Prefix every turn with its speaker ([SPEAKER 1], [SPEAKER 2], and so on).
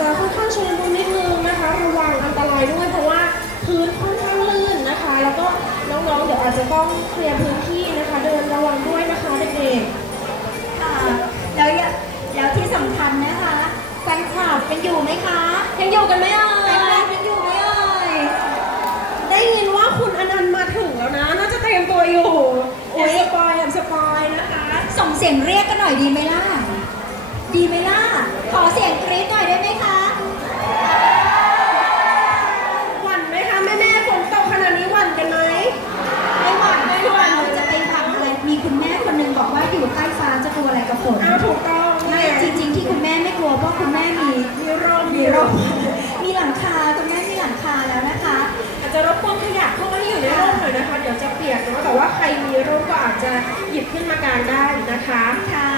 [SPEAKER 1] จะค่อนข้างชุลมุนนิดนึงนะคะ ระวังอันตรายด้วยเพราะว่าพื้นค่อนข้างลื่นนะคะ แล้วก็น้องๆ เดี๋ยวอาจจะต้องเคลียร์พื้นที่นะคะ เดินระวังด้วยนะคะเด็กๆ
[SPEAKER 2] ค่ะแล้วอย่าแล้วที่สำคัญนะคะแฟนคลับเป็นอยู่ไหมคะ
[SPEAKER 1] ยังอยู่กันไหมเอ่
[SPEAKER 2] แฟนคลั
[SPEAKER 1] ย
[SPEAKER 2] บเป็นอยู่ไหมเอ่ย
[SPEAKER 1] ได้ยินว่าคุณอนันต์มาถึงแล้วนะ น่าจะเตรียมตัวอยู่
[SPEAKER 2] โอ๊
[SPEAKER 1] แอยบสปอยแอบสปอยนะคะ
[SPEAKER 2] ส่งเสียงเรียกกันหน่อยดีไหมล่ะ ดีไหมล่ะ ขอเสียงกรี๊ดหน่อยได้ไหมคะ
[SPEAKER 1] หวั่นไหมคะแม่แม่ๆฝนตกขนาดนี้หวั่นกันไหม
[SPEAKER 2] ไม่หวั่นไม่หวั่นเราจะไปฟังอะไร มีคุณแม่คนหนึงบอกว่าอยู่ ใต้ฟ้าจะกลัวอะไรกับฝน
[SPEAKER 1] อ้าวถูกต้อง
[SPEAKER 2] ไม่จริง ๆ ที่คุณแม่ไม่กลัวเพราะคุณแม่มี
[SPEAKER 1] มีร่ม
[SPEAKER 2] มีร่มมีหลังคาคุณแม่มีหลังคาแล้วนะคะ
[SPEAKER 1] อาจจะรบกวนขยับเข้ามาให้อยู่ในร่มหน่อยนะคะ เดี๋ยวจะเปียกเนอะแต่ว่าใครมีร่มก็อาจจะหยิบขึ้นมากางได้นะคะ
[SPEAKER 2] ค่ะ